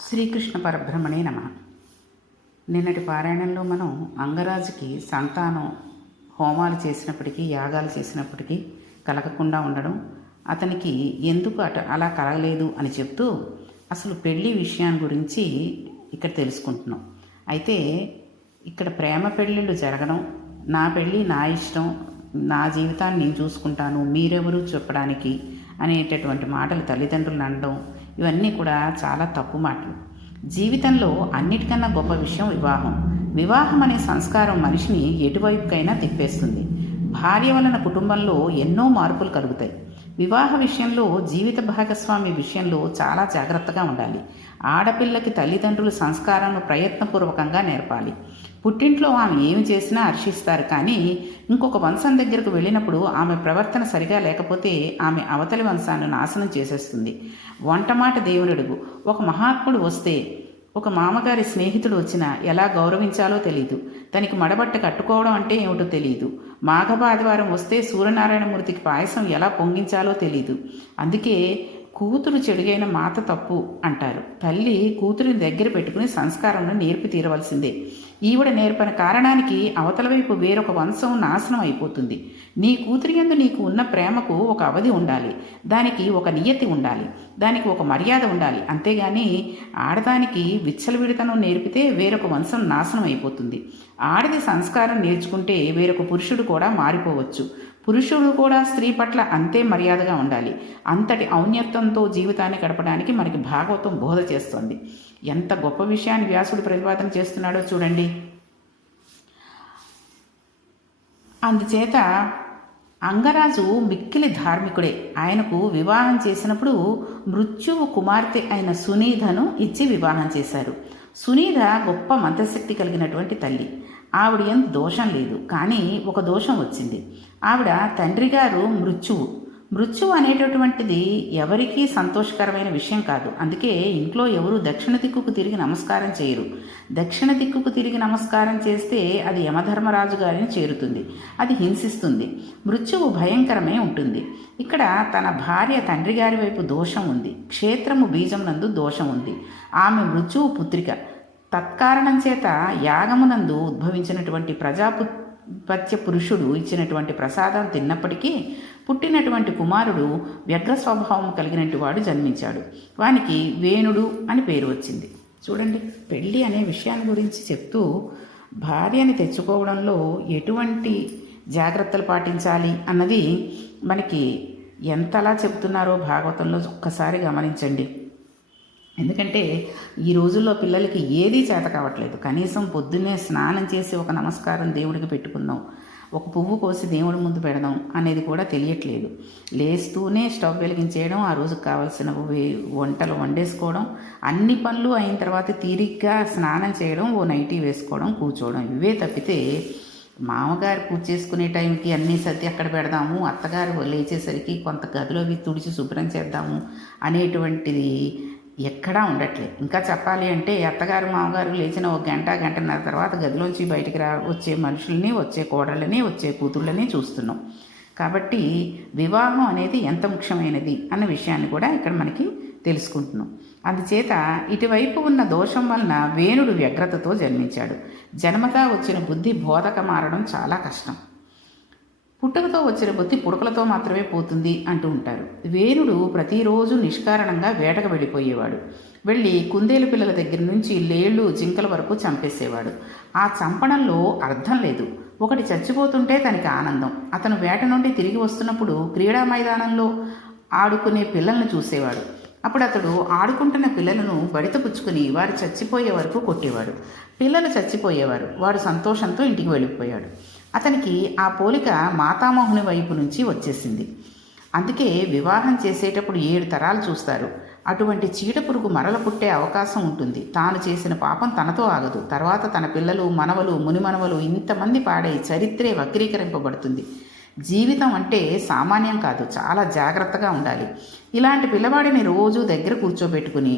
శ్రీకృష్ణ పరబ్రహ్మణే నమః. నిన్నటి పారాయణంలో మనం అంగరాజుకి సంతానం హోమాలు చేసినప్పటికీ యాగాలు చేసినప్పటికీ కలగకుండా ఉండడం, అతనికి ఎందుకు అలా కలగలేదు అని చెప్తూ అసలు పెళ్ళి విషయాన్ని గురించి ఇక్కడ తెలుసుకుంటున్నాం. అయితే ఇక్కడ ప్రేమ పెళ్ళిళ్ళు జరగడం, నా పెళ్ళి నా ఇష్టం, నా జీవితాన్ని నేను చూసుకుంటాను, మీరెవరు చెప్పడానికి అనేటటువంటి మాటలు తల్లిదండ్రులు అనడం, ఇవన్నీ కూడా చాలా తప్పు మాటలు. జీవితంలో అన్నిటికన్నా గొప్ప విషయం వివాహం. వివాహం అనే సంస్కారం మనిషిని ఎటువైపుకైనా తిప్పేస్తుంది. భార్య వలన కుటుంబంలో ఎన్నో మార్పులు కలుగుతాయి. వివాహ విషయంలో, జీవిత భాగస్వామి విషయంలో చాలా జాగ్రత్తగా ఉండాలి. ఆడపిల్లకి తల్లిదండ్రులు సంస్కారాలను ప్రయత్నపూర్వకంగా నేర్పాలి. పుట్టింట్లో ఆమె ఏమి చేసినా హర్షిస్తారు, కానీ ఇంకొక వంశం దగ్గరకు వెళ్ళినప్పుడు ఆమె ప్రవర్తన సరిగా లేకపోతే ఆమె అవతలి వంశాన్ని నాశనం చేసేస్తుంది. వంటమాట దేవునడుగు. ఒక మహాత్ముడు వస్తే, ఒక మామగారి స్నేహితుడు వచ్చినా ఎలా గౌరవించాలో తెలియదు. తనకి మడబట్ట కట్టుకోవడం అంటే ఏమిటో తెలియదు. మాఘభ ఆదివారం వస్తే సూర్యనారాయణమూర్తికి పాయసం ఎలా పొంగించాలో తెలియదు. అందుకే కూతురు చెడుగైన మాత తప్పు అంటారు. తల్లి కూతురిని దగ్గర పెట్టుకుని సంస్కారంలో నేర్పి తీరవలసిందే. ఈవిడ నేర్పని కారణానికి అవతల వైపు వేరొక వంశం నాశనం అయిపోతుంది. నీ కూతురి యందు నీకు ఉన్న ప్రేమకు ఒక అవధి ఉండాలి, దానికి ఒక నియతి ఉండాలి, దానికి ఒక మర్యాద ఉండాలి. అంతేగాని ఆడదానికి విచ్చలవిడితనం నేర్పితే వేరొక వంశం నాశనం అయిపోతుంది. ఆడది సంస్కారం నేర్చుకుంటే వేరొక పురుషుడు కూడా మారిపోవచ్చు. పురుషుడు కూడా స్త్రీ పట్ల అంతే మర్యాదగా ఉండాలి. అంతటి ఔన్నత్యంతో జీవితాన్ని గడపడానికి మనకి భాగవతం బోధ చేస్తోంది. ఎంత గొప్ప విషయాన్ని వ్యాసుడు ప్రతిపాదన చేస్తున్నాడో చూడండి. అందుచేత అంగరాజు మిక్కిలి ధార్మికుడే. ఆయనకు వివాహం చేసినప్పుడు మృత్యువు కుమార్తె అయిన సునీధను ఇచ్చి వివాహం చేశారు. సునీధ గొప్ప మంత్రశక్తి కలిగినటువంటి తల్లి. ఆవిడ ఏం దోషం లేదు, కానీ ఒక దోషం వచ్చింది. ఆవిడ తండ్రి గారు మృత్యువు అనేటటువంటిది ఎవరికీ సంతోషకరమైన విషయం కాదు. అందుకే ఇంట్లో ఎవరు దక్షిణ దిక్కుకు తిరిగి నమస్కారం చేయరు. దక్షిణ దిక్కుకు తిరిగి నమస్కారం చేస్తే అది యమధర్మరాజు గారిని చేరుతుంది, అది హింసిస్తుంది. మృత్యువు భయంకరమే ఉంటుంది. ఇక్కడ తన భార్య తండ్రి గారి వైపు దోషం ఉంది, క్షేత్రము బీజం నందు దోషం ఉంది. ఆమె మృత్యువు పుత్రిక. తత్కారణం చేత యాగమునందు ఉద్భవించినటువంటి ప్రజాపత్య పురుషుడు ఇచ్చినటువంటి ప్రసాదం తిన్నప్పటికీ పుట్టినటువంటి కుమారుడు వ్యగ్ర స్వభావం కలిగినటువంటి వాడు జన్మించాడు. వానికి వేణుడు అని పేరు వచ్చింది. చూడండి, పెళ్ళి అనే విషయాన్ని గురించి చెప్తూ భార్యని తెచ్చుకోవడంలో ఎటువంటి జాగ్రత్తలు పాటించాలి అన్నది మనకి ఎంతలా చెప్తున్నారో భాగవతంలో ఒక్కసారి గమనించండి. ఎందుకంటే ఈ రోజుల్లో పిల్లలకి ఏదీ చేత కావట్లేదు. కనీసం పొద్దున్నే స్నానం చేసి ఒక నమస్కారం దేవుడికి పెట్టుకుందాం, ఒక పువ్వు కోసి దేవుడి ముందు పెడదాం అనేది కూడా తెలియట్లేదు. లేస్తూనే స్టవ్ వెలిగించేయడం, ఆ రోజుకు కావాల్సిన వంటలు వండేసుకోవడం, అన్ని పనులు అయిన తర్వాత తీరిగ్గా స్నానం చేయడం, ఓ నైటీ వేసుకోవడం, కూర్చోవడం, ఇవే తప్పితే మామగారు పూజ చేసుకునే టైంకి అన్నీ సర్ది అక్కడ పెడదాము, అత్తగారు లేచేసరికి కొంత గదిలో తుడిచి శుభ్రం చేద్దాము అనేటువంటిది ఎక్కడా ఉండట్లేదు. ఇంకా చెప్పాలి అంటే అత్తగారు మామగారు లేచిన ఒక గంటన్నర తర్వాత గదిలోంచి బయటికి వచ్చే మనుషుల్ని, వచ్చే కోడళ్ళని, వచ్చే కూతుళ్ళని చూస్తున్నాం. కాబట్టి వివాహం అనేది ఎంత ముఖ్యమైనది అన్న విషయాన్ని కూడా ఇక్కడ మనకి తెలుసుకుంటున్నాం. అందుచేత ఇటువైపు ఉన్న దోషం వలన వేణుడు వ్యగ్రతతో జన్మించాడు. జన్మతా వచ్చిన బుద్ధి బోధక మారడం చాలా కష్టం. పుట్టుకతో వచ్చిన బుద్ధి పుడకలతో మాత్రమే పోతుంది అంటూ ఉంటారు. వేణుడు ప్రతిరోజు నిష్కారణంగా వేటకు వెళ్ళిపోయేవాడు. వెళ్ళి కుందేలు పిల్లల దగ్గర నుంచి లేళ్ళు, జింకల వరకు చంపేసేవాడు. ఆ చంపడంలో అర్థం లేదు. ఒకటి చచ్చిపోతుంటే తనకి ఆనందం. అతను వేట నుండి తిరిగి వస్తున్నప్పుడు క్రీడా మైదానంలో ఆడుకునే పిల్లలను చూసేవాడు. అప్పుడు అతడు ఆడుకుంటున్న పిల్లలను బడిత పుచ్చుకుని వారు చచ్చిపోయే వరకు కొట్టేవాడు. పిల్లలు చచ్చిపోయేవారు. వాడు సంతోషంతో ఇంటికి వెళ్ళిపోయాడు. అతనికి ఆ పోలిక మాతామోహుని వైపు నుంచి వచ్చేసింది. అందుకే వివాహం చేసేటప్పుడు 7 తరాలు చూస్తారు. అటువంటి చీడ పురుగు మరల పుట్టే అవకాశం ఉంటుంది. తాను చేసిన పాపం తనతో ఆగదు. తర్వాత తన పిల్లలు, మనవలు, మునిమనవలు ఇంతమంది పాడై చరిత్రే వక్రీకరింపబడుతుంది. జీవితం అంటే సామాన్యం కాదు, చాలా జాగ్రత్తగా ఉండాలి. ఇలాంటి పిల్లవాడిని రోజు దగ్గర కూర్చోబెట్టుకుని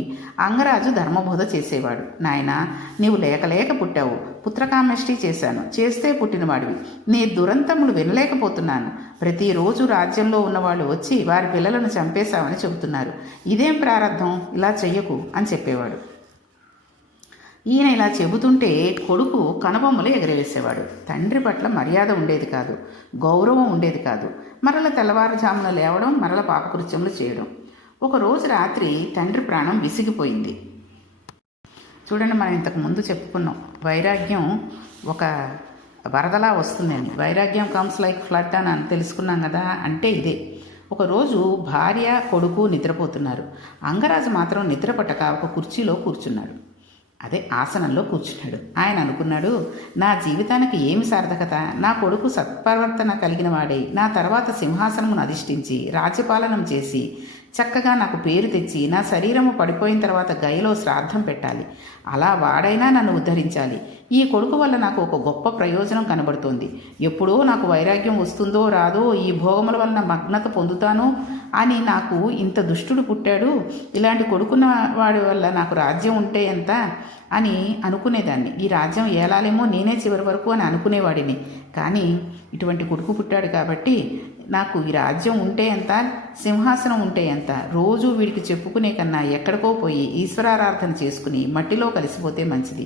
అంగరాజు ధర్మబోధ చేసేవాడు. నాయనా, నీవు లేక పుట్టావు, పుత్రకామేష్టి చేశాను, చేస్తే పుట్టినవాడివి. నీ దురంతములు వినలేకపోతున్నాను. ప్రతిరోజు రాజ్యంలో ఉన్నవాళ్ళు వచ్చి వారి పిల్లలను చంపేశామని చెబుతున్నారు. ఇదేం ప్రారంధం, ఇలా చెయ్యకు అని చెప్పేవాడు. ఈయన ఇలా చెబుతుంటే కొడుకు కనుబొమ్మలు ఎగరవేసేవాడు. తండ్రి పట్ల మర్యాద ఉండేది కాదు, గౌరవం ఉండేది కాదు. మరల తెల్లవారుజామున లేవడం, మరల పాపకృత్యములు చేయడం. ఒకరోజు రాత్రి తండ్రి ప్రాణం విసిగిపోయింది. చూడండి, మనం ఇంతకు ముందు చెప్పుకున్నాం, వైరాగ్యం ఒక వరదలా వస్తుందని. వైరాగ్యం కమ్స్ లైక్ ఫ్లడ్ అని తెలుసుకున్నాం కదా. అంటే ఇదే. ఒకరోజు భార్య కొడుకు నిద్రపోతున్నారు. అంగరాజు మాత్రం నిద్ర పట్టక ఒక కుర్చీలో కూర్చున్నాడు. అదే ఆసనంలో కూర్చున్నాడు. ఆయన అనుకున్నాడు, నా జీవితానికి ఏమి సార్థకత? నా కొడుకు సత్ప్రవర్తన కలిగిన వాడై నా తర్వాత సింహాసనమును అధిష్ఠించి రాజ్యపాలనం చేసి చక్కగా నాకు పేరు తెచ్చి నా శరీరము పడిపోయిన తర్వాత గయలో శ్రాద్ధం పెట్టాలి. అలా వాడైనా నన్ను ఉద్ధరించాలి. ఈ కొడుకు వల్ల నాకు ఒక గొప్ప ప్రయోజనం కనబడుతోంది. ఎప్పుడో నాకు వైరాగ్యం వస్తుందో రాదో, ఈ భోగముల వలన మగ్నత పొందుతాను అని నాకు ఇంత దుష్టుడు పుట్టాడు. ఇలాంటి కొడుకున్న వాడి వల్ల నాకు రాజ్యం ఉంటే ఎంత అని అనుకునేదాన్ని. ఈ రాజ్యం ఏలాలేమో నేనే చివరి వరకు అని అనుకునేవాడిని. కానీ ఇటువంటి కొడుకు పుట్టాడు కాబట్టి నాకు ఈ రాజ్యం ఉంటే ఎంత, సింహాసనం ఉంటే ఎంత, రోజు వీడికి చెప్పుకునే కన్నా ఎక్కడికో పోయి ఈశ్వరారాధన చేసుకుని మట్టిలో కలిసిపోతే మంచిది.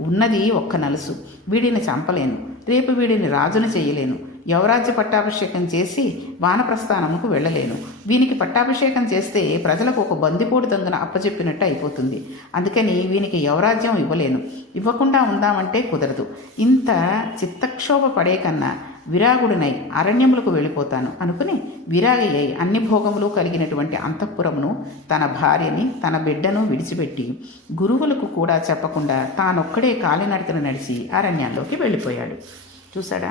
ఉన్నది ఒక్క నలుసు. వీడిని చంపలేను, రేపు వీడిని రాజును చేయలేను, యువరాజ్య పట్టాభిషేకం చేసి వానప్రస్థానముకు వెళ్ళలేను. వీనికి పట్టాభిషేకం చేస్తే ప్రజలకు ఒక బందిపోటు దొంగన అప్పచెప్పినట్టు అయిపోతుంది. అందుకని వీనికి యువరాజ్యం ఇవ్వలేను. ఇవ్వకుండా ఉందామంటే కుదరదు. ఇంత చిత్తక్షోభ పడే కన్నా విరాగుడినై అరణ్యములకు వెళ్ళిపోతాను అనుకుని విరాగి అయి అన్ని భోగములు కలిగినటువంటి అంతఃపురమును, తన భార్యని, తన బిడ్డను విడిచిపెట్టి గురువులకు కూడా చెప్పకుండా తానొక్కడే కాలినడకన నడిచి అరణ్యాల్లోకి వెళ్ళిపోయాడు. చూసాడా,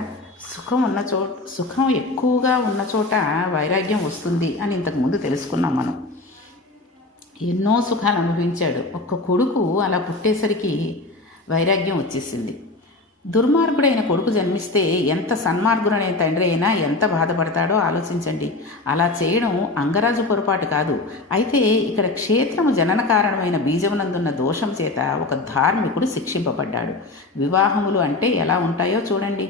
సుఖం ఎక్కువగా ఉన్న చోట వైరాగ్యం వస్తుంది అని ఇంతకుముందు తెలుసుకున్నాం మనం. ఎన్నో సుఖాలు అనుభవించాడు. ఒక్క కొడుకు అలా పుట్టేసరికి వైరాగ్యం వచ్చేసింది. దుర్మార్గుడైన కొడుకు జన్మిస్తే ఎంత సన్మార్గుడైన తండ్రి అయినా ఎంత బాధపడతాడో ఆలోచించండి. అలా చేయడం అంగరాజు పొరపాటు కాదు. అయితే ఇక్కడ క్షేత్రము జనన కారణమైన బీజమునందున్న దోషం చేత ఒక ధార్మికుడు శిక్షింపబడ్డాడు. వివాహములు అంటే ఎలా ఉంటాయో చూడండి.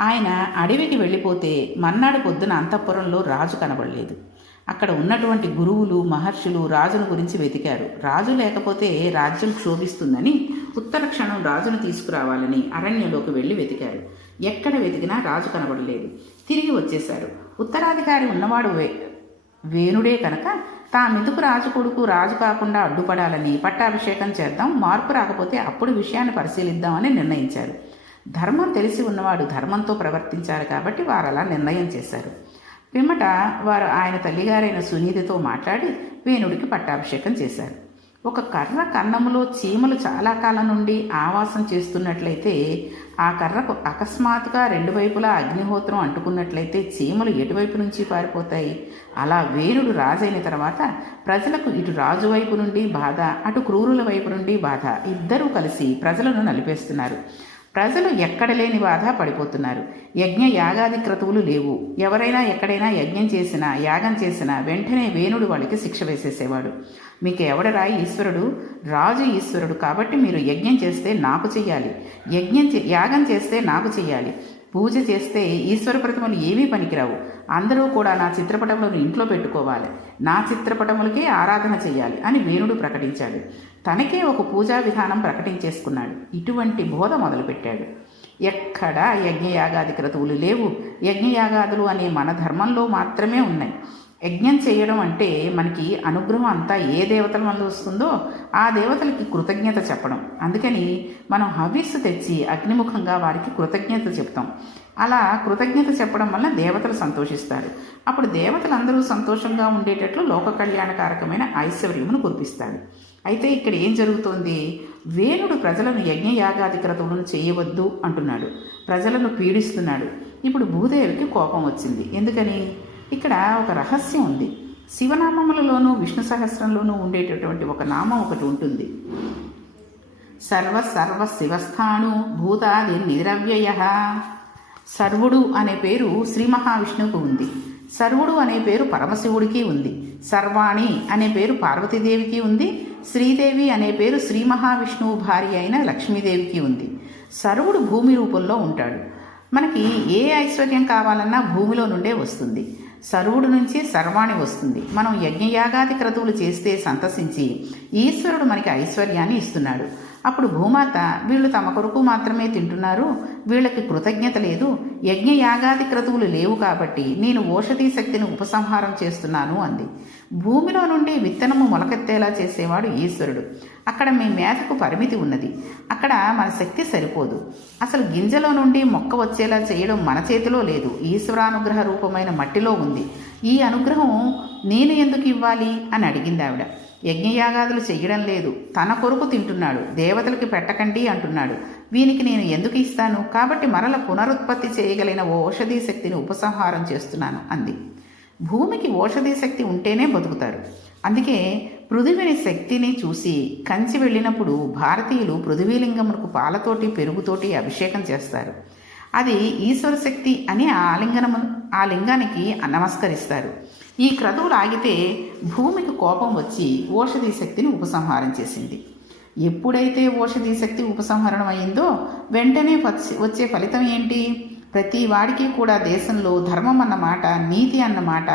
ఆయన అడవికి వెళ్ళిపోతే మన్నాడు పొద్దున అంతఃపురంలో రాజు కనబడలేదు. అక్కడ ఉన్నటువంటి గురువులు, మహర్షులు రాజును గురించి వెతికారు. రాజు లేకపోతే రాజ్యం క్షోభిస్తుందని ఉత్తర క్షణం రాజును తీసుకురావాలని అరణ్యంలోకి వెళ్ళి వెతికారు. ఎక్కడ వెతికినా రాజు కనబడలేదు. తిరిగి వచ్చేశారు. ఉత్తరాధికారి ఉన్నవాడు వేణుడే కనుక తామెందుకు రాజు కొడుకు రాజు కాకుండా అడ్డుపడాలని పట్టాభిషేకం చేద్దాం, మార్పు రాకపోతే అప్పుడు విషయాన్ని పరిశీలిద్దామని నిర్ణయించారు. ధర్మం తెలిసి ఉన్నవాడు ధర్మంతో ప్రవర్తించారు కాబట్టి వారు అలా నిర్ణయం చేశారు. పిమ్మట వారు ఆయన తల్లిగారైన సునీతితో మాట్లాడి వేణుడికి పట్టాభిషేకం చేశారు. ఒక కర్ర కన్నములో చీమలు చాలా కాలం నుండి ఆవాసం చేస్తున్నట్లయితే ఆ కర్రకు అకస్మాత్తుగా రెండు వైపులా అగ్నిహోత్రం అంటుకున్నట్లయితే చీమలు ఎటువైపు నుంచి పారిపోతాయి. అలా వేణుడు రాజైన తర్వాత ప్రజలకు ఇటు రాజు వైపు నుండి బాధ, అటు క్రూరుల వైపు నుండి బాధ, ఇద్దరూ కలిసి ప్రజలను నలిపేస్తున్నారు. ప్రజలు ఎక్కడ లేని బాధ పడిపోతున్నారు. యజ్ఞ యాగాది క్రతువులు లేవు. ఎవరైనా ఎక్కడైనా యజ్ఞం చేసినా యాగం చేసినా వెంటనే వేణుడు వాళ్ళకి శిక్ష వేసేసేవాడు. మీకు ఎవడరా ఈశ్వరుడు? రాజు ఈశ్వరుడు కాబట్టి మీరు యజ్ఞం చేస్తే నాకు చెయ్యాలి, యాగం చేస్తే నాకు చెయ్యాలి, పూజ చేస్తే ఈశ్వర ప్రతిమలు ఏమీ పనికిరావు. అందరూ కూడా నా చిత్రపటములను ఇంట్లో పెట్టుకోవాలి, నా చిత్రపటములకే ఆరాధన చేయాలి అని వేణుడు ప్రకటించాడు. తనకే ఒక పూజా విధానం ప్రకటించేసుకున్నాడు. ఇటువంటి బోధ మొదలుపెట్టాడు. ఎక్కడా యజ్ఞయాగాది క్రతువులు లేవు. యజ్ఞయాగాదులు అనే మన ధర్మంలో మాత్రమే ఉన్నాయి. యజ్ఞం చేయడం అంటే మనకి అనుగ్రహం అంతా ఏ దేవతల వల్ల వస్తుందో ఆ దేవతలకి కృతజ్ఞత చెప్పడం. అందుకని మనం హవిస్సు తెచ్చి అగ్నిముఖంగా వారికి కృతజ్ఞత చెప్తాం. అలా కృతజ్ఞత చెప్పడం వల్ల దేవతలు సంతోషిస్తారు. అప్పుడు దేవతలందరూ సంతోషంగా ఉండేటట్లు లోక కళ్యాణకారకమైన ఐశ్వర్యమును కురిపిస్తాడు. అయితే ఇక్కడ ఏం జరుగుతోంది? వేణుడు ప్రజలను యజ్ఞయాగాది క్రతువులను చేయవద్దు అంటున్నాడు, ప్రజలను పీడిస్తున్నాడు. ఇప్పుడు భూదేవికి కోపం వచ్చింది. ఎందుకని? ఇక్కడ ఒక రహస్యం ఉంది. శివనామములలోనూ విష్ణు సహస్రంలోనూ ఉండేటటువంటి ఒక నామం ఒకటి ఉంటుంది. సర్వ శివస్థాను భూతాది నిరవ్యయ. సర్వుడు అనే పేరు శ్రీ మహావిష్ణువుకు ఉంది. సర్వుడు అనే పేరు పరమశివుడికి ఉంది. సర్వాణి అనే పేరు పార్వతీదేవికి ఉంది. శ్రీదేవి అనే పేరు శ్రీ మహావిష్ణువు భార్య అయిన లక్ష్మీదేవికి ఉంది. సర్వుడు భూమి రూపంలో ఉంటాడు. మనకి ఏ ఐశ్వర్యం కావాలన్నా భూమిలో నుండే వస్తుంది. సర్వుడు నుంచి సర్వాణి వస్తుంది. మనం యజ్ఞయాగాది క్రతువులు చేస్తే సంతసించి ఈశ్వరుడు మనకి ఐశ్వర్యాన్ని ఇస్తున్నాడు. అప్పుడు భూమాత, వీళ్ళు తమ కొరకు మాత్రమే తింటున్నారు, వీళ్ళకి కృతజ్ఞత లేదు, యజ్ఞయాగాది క్రతువులు లేవు కాబట్టి నేను ఓషధీ శక్తిని ఉపసంహారం చేస్తున్నాను అంది. భూమిలో నుండి విత్తనము మొలకెత్తేలా చేసేవాడు ఈశ్వరుడు. అక్కడ మీ మేతకు పరిమితి ఉన్నది. అక్కడ మన శక్తి సరిపోదు. అసలు గింజలో నుండి మొక్క వచ్చేలా చేయడం మన చేతిలో లేదు, ఈశ్వరానుగ్రహ రూపమైన మట్టిలో ఉంది. ఈ అనుగ్రహం నేను ఎందుకు ఇవ్వాలి అని అడిగింది ఆవిడ. యజ్ఞయాగాదులు చెయ్యడం లేదు, తన కొరకు తింటున్నాడు, దేవతలకి పెట్టకండి అంటున్నాడు, వీనికి నేను ఎందుకు ఇస్తాను? కాబట్టి మరల పునరుత్పత్తి చేయగలిగిన ఓ ఔషధీ శక్తిని ఉపసంహారం చేస్తున్నాను అంది. భూమికి ఓషధీ శక్తి ఉంటేనే బతుకుతారు. అందుకే పృథివిని శక్తిని చూసి కంచి వెళ్ళినప్పుడు భారతీయులు పృథివీలింగమునకు పాలతోటి పెరుగుతోటి అభిషేకం చేస్తారు. అది ఈశ్వర శక్తి అని ఆ లింగానికి నమస్కరిస్తారు. ఈ క్రతువులు ఆగితే భూమికి కోపం వచ్చి ఓషధీ శక్తిని ఉపసంహారం చేసింది. ఎప్పుడైతే ఓషధీ శక్తి ఉపసంహరణం అయిందో వెంటనే వచ్చే ఫలితం ఏంటి? ప్రతి వాడికి కూడా దేశంలో ధర్మం అన్నమాట, నీతి అన్నమాట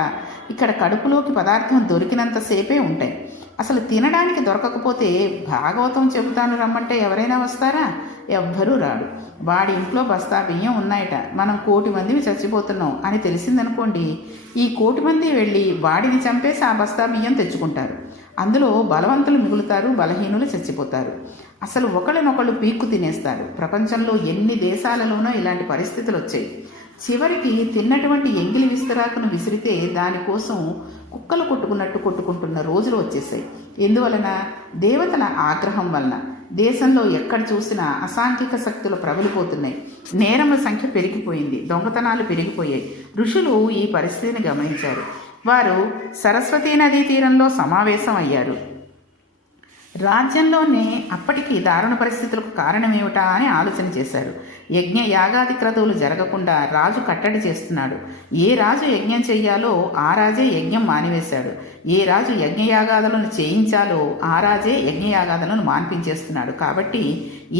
ఇక్కడ కడుపులోకి పదార్థం దొరికినంతసేపే ఉంటాయి. అసలు తినడానికి దొరకకపోతే భాగవతం చెబుతాను రమ్మంటే ఎవరైనా వస్తారా? ఎవ్వరూ రాడు. వాడి ఇంట్లో బస్తా బియ్యం ఉన్నాయట, మనం 1,000,000 మందివి చచ్చిపోతున్నాం అని తెలిసిందనుకోండి, ఈ 1,000,000 మంది వెళ్ళి వాడిని చంపేసి ఆ బస్తా బియ్యం తెచ్చుకుంటారు. అందులో బలవంతులు మిగులుతారు, బలహీనులు చచ్చిపోతారు. అసలు ఒకళ్ళనొకళ్ళు పీక్కు తినేస్తారు. ప్రపంచంలో ఎన్ని దేశాలలోనో ఇలాంటి పరిస్థితులు వచ్చాయి. చివరికి తిన్నటువంటి ఎంగిలి విస్తరాకును విసిరితే దానికోసం కుక్కలు కొట్టుకున్నట్టు కొట్టుకుంటున్న రోజులు వచ్చేసాయి. ఎందువలన? దేవతల ఆగ్రహం వలన. దేశంలో ఎక్కడ చూసినా అసాంఘిక శక్తులు ప్రబలిపోతున్నాయి. నేరముల సంఖ్య పెరిగిపోయింది, దొంగతనాలు పెరిగిపోయాయి. ఋషులు ఈ పరిస్థితిని గమనించారు. వారు సరస్వతీ నదీ తీరంలో సమావేశం అయ్యారు. రాజ్యంలోనే అప్పటికి దారుణ పరిస్థితులకు కారణమేమిటా అని ఆలోచన చేశారు. యజ్ఞ యాగాది క్రతువులు జరగకుండా రాజు కట్టడి చేస్తున్నాడు. ఏ రాజు యజ్ఞం చెయ్యాలో ఆ రాజే యజ్ఞం మానివేశాడు. ఏ రాజు యజ్ఞయాగాదులను చేయించాలో ఆ రాజే యజ్ఞయాగాదులను మాన్పించేస్తున్నాడు. కాబట్టి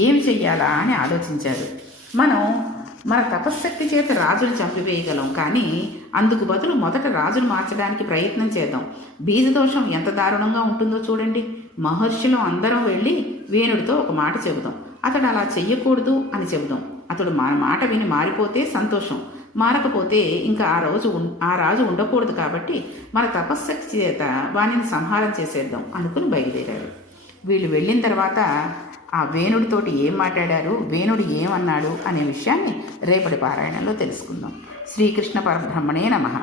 ఏమి చెయ్యాలా అని ఆలోచించారు. మన తపశ్శక్తి చేత రాజును చంపివేయగలం, కానీ అందుకు బదులు మొదట రాజును మార్చడానికి ప్రయత్నం చేద్దాం. బీజదోషం ఎంత దారుణంగా ఉంటుందో చూడండి. మహర్షులు అందరం వెళ్ళి వేణుడితో ఒక మాట చెబుదాం. అతడు అలా చెయ్యకూడదు అని చెబుదాం. అతడు మన మాట విని మారిపోతే సంతోషం, మారకపోతే ఇంకా ఆ రాజు ఉండకూడదు. కాబట్టి మన తపశ్శక్తి చేత వానిని సంహారం చేసేద్దాం అనుకుని బయలుదేరారు. వీళ్ళు వెళ్ళిన తర్వాత ఆ వేణుడితోటి ఏం మాట్లాడారు, వేణుడు ఏమన్నాడు అనే విషయాన్ని రేపటి పారాయణంలో తెలుసుకుందాం. శ్రీకృష్ణ పరబ్రహ్మణే నమః.